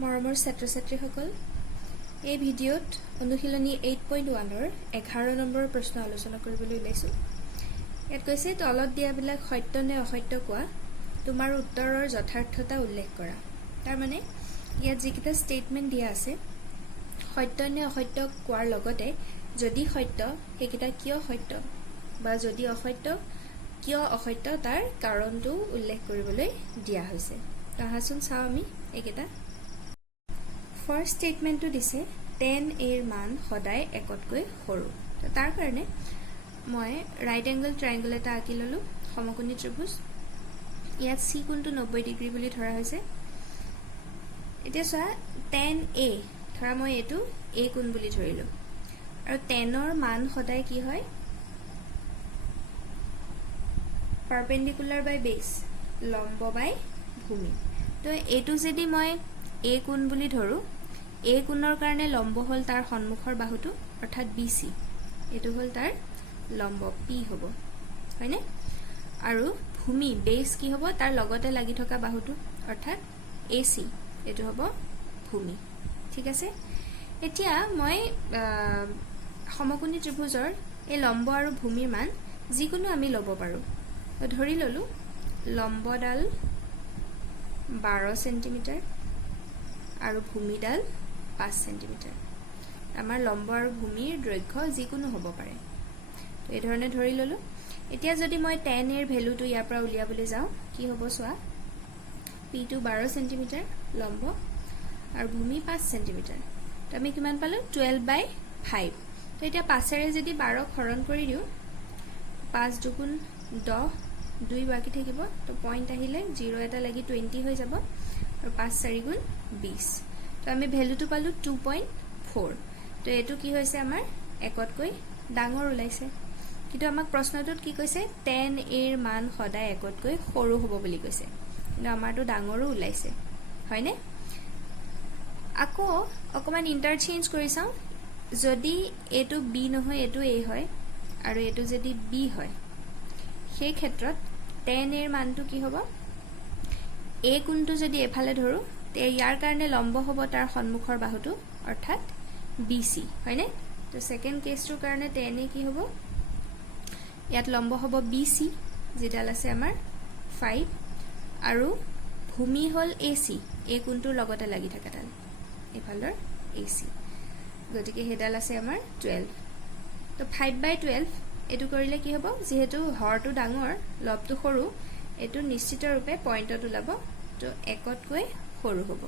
মৰমৰ ছাত্ৰ-ছাত্ৰীসকল, এই ভিডিঅ'ত অনুশীলনী 8.1 ৰ 11 নম্বৰৰ প্ৰশ্ন আলোচনা কৰিবলৈ ওলাইছোঁ। ইয়াত কৈছে তলত দিয়াবিলাক সত্য নে অসত্য কোৱা, তোমাৰ উত্তৰৰ যথাৰ্থতা উল্লেখ কৰা। তাৰ মানে ইয়াত যিকেইটা ষ্টেটমেণ্ট দিয়া আছে, সত্য নে অসত্য কোৱাৰ লগতে যদি সত্য সেইকেইটা কিয় সত্য বা যদি অসত্য কিয় অসত্য তাৰ কাৰণটো উল্লেখ কৰিবলৈ দিয়া হৈছে। আহাচোন চাওঁ আমি এইকেইটা। ফাৰ্ষ্ট ষ্টেটমেণ্টটো দিছে 10a ৰ মান সদায় একতকৈ সৰু। তাৰ কাৰণে মই ৰাইট এংগল ট্ৰাইংগল এটা আঁকি ল'লোঁ, সমকোণী ত্ৰিভুজ। ইয়াত চি কোণটো 90 ডিগ্ৰী বুলি ধৰা হৈছে। এতিয়া চোৱা 10a, ধৰা মই এইটো a কোণ বুলি ধৰিলোঁ, আৰু 10ৰ মান সদায় কি হয়? পাৰপেণ্ডিকুলাৰ বাই বেছ, লম্ব বাই ভূমি। তো এইটো যদি মই a কোণ বুলি ধৰোঁ, a কোণৰ কাৰণে লম্ব হ'ল তাৰ সন্মুখৰ বাহুটো, অৰ্থাৎ BC। এইটো হ'ল তাৰ লম্ব P হ'ব, হয়নে? আৰু ভূমি বেছ কি হ'ব? তাৰ লগতে লাগি থকা বাহুটো, অৰ্থাৎ AC। এইটো হ'ব ভূমি। ঠিক আছে? এতিয়া মই সমকোণী ত্ৰিভুজৰ এই লম্ব আৰু ভূমিৰ মান যিকোনো আমি ল'ব পাৰোঁ। ধৰি ল'লোঁ লম্বডাল 12 চেণ্টিমিটাৰ আৰু ভূমিডাল 5 চেণ্টিমিটাৰ। আমাৰ লম্ব আৰু ভূমিৰ দৈৰ্ঘ্য যিকোনো হ'ব পাৰে। তো এই ধৰণে ধৰি ল'লোঁ। এতিয়া যদি মই 10a ৰ ভেলুটো ইয়াৰ পৰা উলিয়াবলৈ যাওঁ, কি হ'ব চোৱা? P2 12 চেণ্টিমিটাৰ লম্ব আৰু ভূমি 5 চেণ্টিমিটাৰ। তো আমি কিমান পালোঁ? 12/5। তো এতিয়া 5ৰে যদি 12ক হৰণ কৰি দিওঁ, 5 দুগুণ 10, 2 বাকী থাকিব। তো পইণ্ট আহিলে 0 এটা লাগি 20 হৈ যাব, আৰু 5 4 গুণ 20। তো আমি ভেলুটো পালোঁ 2.4। তো এইটো কি হৈছে? আমাৰ একতকৈ ডাঙৰ ওলাইছে। কিন্তু আমাক প্ৰশ্নটোত কি কৈছে? 10a ৰ মান সদায় একতকৈ সৰু হ'ব বুলি কৈছে, কিন্তু আমাৰটো ডাঙৰো ওলাইছে, হয়নে? আকৌ অকণমান ইণ্টাৰচেঞ্জ কৰি চাওঁ। যদি এইটো b নহয়, এইটো a হয়, আৰু এইটো যদি b হয়, সেই ক্ষেত্ৰত 10a ৰ মানটো কি হ'ব? a কোণটো যদি এফালে ধৰোঁ, তে ইয়াৰ কাৰণে লম্ব হ'ব তাৰ সন্মুখৰ বাহুটো, অৰ্থাৎ BC, হয়নে? তো ছেকেণ্ড কেছটোৰ কাৰণে 10a কি হ'ব? ইয়াত লম্ব হ'ব BC, যিডাল আছে আমাৰ 5, আৰু ভূমি হ'ল AC, a কোণটোৰ লগতে লাগি থকাডাল, এইফালৰ AC। গতিকে সেইডাল আছে আমাৰ 12। তো 5/12 এইটো কৰিলে কি হ'ব? যিহেতু হৰটো ডাঙৰ, লবটো সৰু, এইটো নিশ্চিতৰূপে পইণ্টত ওলাব, তো একতকৈ সৰু হ'ব।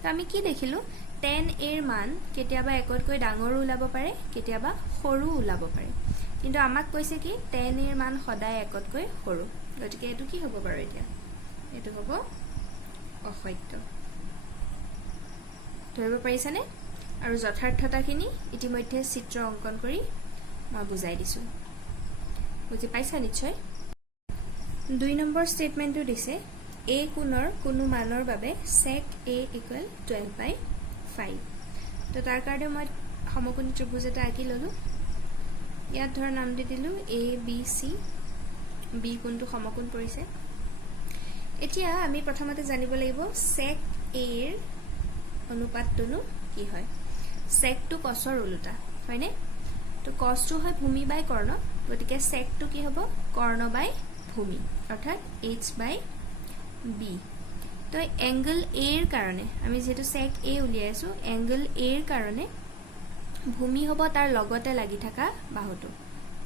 তো আমি কি দেখিলোঁ? 10a ৰ মান কেতিয়াবা একতকৈ ডাঙৰো ওলাব পাৰে, কেতিয়াবা সৰু ওলাব পাৰে। কিন্তু আমাক কৈছে কি? 10a ৰ মান সদায় একতকৈ সৰু। গতিকে এইটো কি হ'ব বাৰু এতিয়া? এইটো হ'ব অসত্য। ধৰিব পাৰিছানে? আৰু যথাৰ্থতাখিনি ইতিমধ্যে চিত্ৰ অংকন কৰি মই বুজাই দিছোঁ। বুজি পাইছা নিশ্চয়? 2 নম্বৰ ষ্টেটমেণ্টটো দিছে a কোণৰ কোনো মানৰ বাবে sec a = 12/5। তো তাৰ কাৰণে মই সমকোণী ত্ৰিভুজ এটা আঁকি ল'লোঁ। ইয়াত ধৰ নাম দি দিলোঁ ABC, b কোণটো সমকোণ পৰিছে। এতিয়া আমি প্ৰথমতে জানিব লাগিব sec a ৰ অনুপাতটোনো কি হয়। secটো cosৰ ওলোটা, হয়নে? তো cosটো হয় ভূমি বাই কৰ্ণ, গতিকে secটো কি হ'ব? কৰ্ণ বাই ভূমি, অৰ্থাৎ h/b। তো এংগল a ৰ কাৰণে আমি যিহেতু sec a উলিয়াইছোঁ, এংগল a ৰ কাৰণে ভূমি হ'ব তাৰ লগতে লাগি থকা বাহুটো,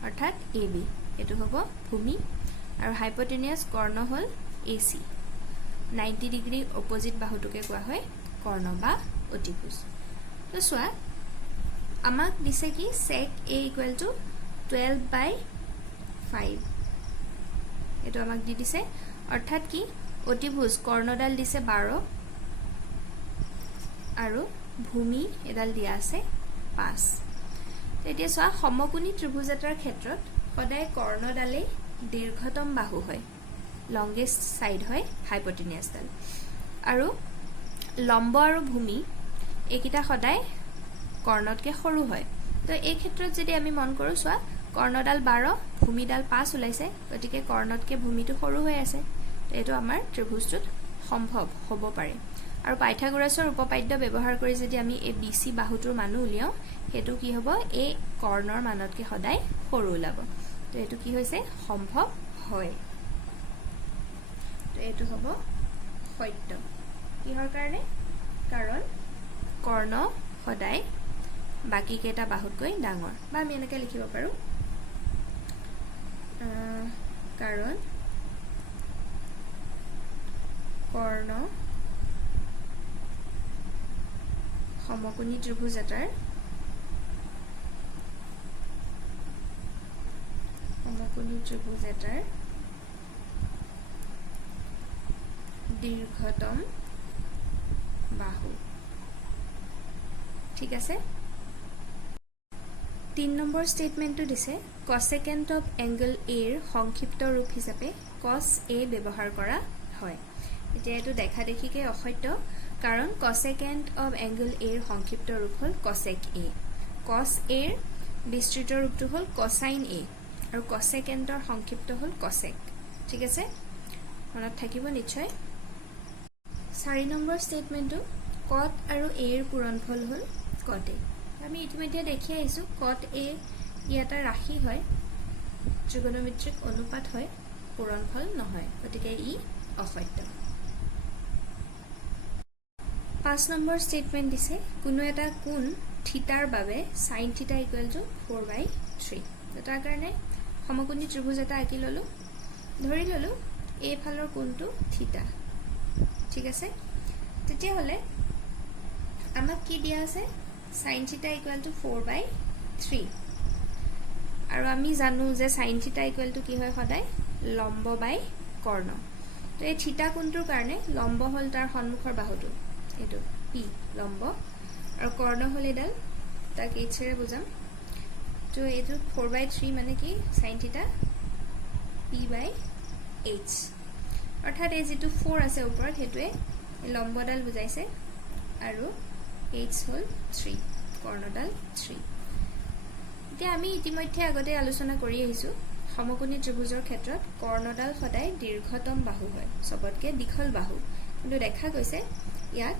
অৰ্থাৎ AB। এইটো হ'ব ভূমি, আৰু হাইপটেনিয়াছ কৰ্ণ হ'ল AC। 90 ডিগ্ৰী অপজিট বাহুটোকে কোৱা হয় কৰ্ণ বা অতিভুজ। তো চোৱা, আমাক দিছে কি? sec a = 12/5। এইটো আমাক দি দিছে, অৰ্থাৎ কি? অতিভুজ কৰ্ণডাল দিছে 12, আৰু ভূমি এডাল দিয়া আছে 5। এতিয়া চোৱা, সমকোণী ত্ৰিভুজ এটাৰ ক্ষেত্ৰত সদায় কৰ্ণডালেই দীৰ্ঘতম বাহু হয়, লংগেষ্ট ছাইড হয় হাইপটেনিয়াছডাল, আৰু লম্ব আৰু ভূমি এইকেইটা সদায় কৰ্ণতকৈ সৰু হয়। তো এই ক্ষেত্ৰত যদি আমি মন কৰোঁ, চোৱা, কৰ্ণডাল 12, ভূমিডাল 5 ওলাইছে, গতিকে কৰ্ণতকৈ ভূমিটো সৰু হৈ আছে। তো এইটো আমাৰ ত্ৰিভুজটোত সম্ভৱ হ'ব পাৰে। আৰু পাইথাগোৰাছৰ উপপাদ্য ব্যৱহাৰ কৰি যদি আমি এই BC বাহুটোৰ মান উলিয়াও হেতু কি হ'ব এই কৰ্ণৰ মানতকে সদায় সৰু ওলাব তো এটো কি হৈছে সম্ভৱ হয় তো এটো হ'ব সত্য কিহৰ কাৰণে কাৰণ কৰ্ণ সদায় বাকি কেটা বাহুতকৈ ডাঙৰ বা আমি এনেকৈ লিখিব পাৰো কাৰণ কৰ্ণ সমকোণী ত্ৰিভুজ এটাৰ দীৰ্ঘতম বাহু ঠিক আছে 3 নম্বৰ স্টেটমেন্টটো দিছে cosecant of angle A ৰ সংক্ষিপ্ত ৰূপ হিচাপে cos A ব্যৱহাৰ কৰা হয় এতিয়া এটো দেখা দেখিকে অসত্য কাৰণ cosecant of angle A ৰ সংক্ষিপ্ত ৰূপ হ'ল cosec A cos A ৰ বিস্তৃত ৰূপটো হ'ল cosine A আৰু cosecant ৰ সংক্ষিপ্ত হ'ল cosec ঠিক আছে মনত থাকিব নিশ্চয় 4 নম্বৰ স্টেটমেন্টটো cot আৰু A ৰ পূৰণফল হ'ল cot A আমি ইতিমধ্যে দেখি আইছো cot A ইয়াটা ৰাশি হয় ত্ৰিকোণমিতিক অনুপাত হয় পূৰণফল নহয় গতিকে ই অসত্য 5 নম্বৰ স্টেটমেন্ট দিছে কোনো এটা কোণ থিটাৰ বাবে sin θ = 4/3 তাৰ কাৰণে সমকোণী ত্ৰিভুজ এটা আঁকি ললো ধৰি ললো এই ফালৰ কোণটো থিটা ঠিক আছে তেতিয়া হলে আমাক কি দিয়া আছে sin θ = 4/3 আৰু আমি জানো যে sin θ = কি হয় সদায় লম্ব বাই কৰ্ণ তো এই থিটা কোণটোৰ কাৰণে লম্ব হল তাৰ সন্মুখৰ বাহুটো এটো p লম্ব আৰু কৰ্ণ হল এডাল তাক h ৰে বুজাম তো এটো 4/3 মানে কি sin θ p/h অৰ্থাৎ এই যেটো 4 আছে ওপৰত হেতুৱে লম্বডাল বুজাইছে আৰু h হল 3 কৰ্ণডাল 3 এতিয়া আমি ইতিমধ্যে আগতে আলোচনা কৰি আহিছো সমকোণী ত্ৰিভুজৰ ক্ষেত্ৰত কৰ্ণডাল সদায় দীৰ্ঘতম বাহু হয় সবতকে দীঘল বাহু কিন্তু দেখা গৈছে ইয়াত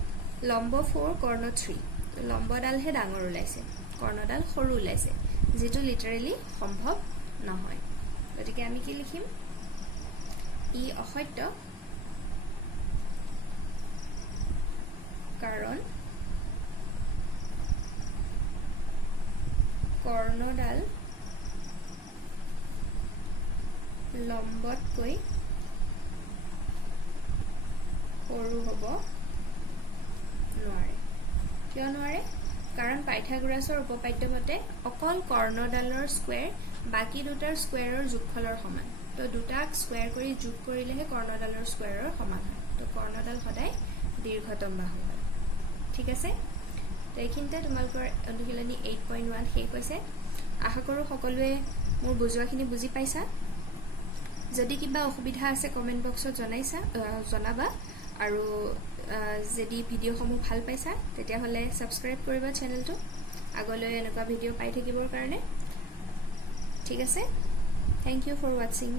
লম্ব 4 কৰ্ণ 3 লম্বডাল হে ডাঙৰ ওলাইছে কৰ্ণডাল সৰু ওলাইছে যেটো লিটাৰেলি সম্ভৱ নহয় গতিকে আমি কি লিখিম ই অসত্য কাৰণ কৰ্ণডাল লম্বতকৈ সৰু হ'ব নোৱাৰে কিয় নোৱাৰে কাৰণ পাইথাগোৰাছৰ উপপাদ্য মতে অকল কৰ্ণডালৰ স্কয়াৰ বাকি দুটাৰ স্কয়াৰৰ যোগফলৰ সমান তো দুটাক স্কয়াৰ কৰি যোগ কৰিলেহে কৰ্ণডালৰ স্কয়াৰৰ সমান হয় তো কৰ্ণডাল সদায় দীৰ্ঘতম বাহু হয় ঠিক আছে তো এইখিনিতে তোমালোকৰ অনুশীলনী 8.1 শেষ হৈছে আশা কৰো সকলোৱে মোৰ বুজোৱাখিনি বুজি পাইছা যদি কিবা অসুবিধা আছে কমেন্ট বক্সত জনাবা আৰু যদি ভিডিওসমূহ ভাল পাইছা তেতিয়া হলে সাবস্ক্ৰাইব কৰিবা চেনেলটো আগলৈ এনেকুৱা ভিডিও পাই থাকিবৰ কাৰণে ঠিক আছে থ্যাংক ইউ ফৰ ওয়াচিং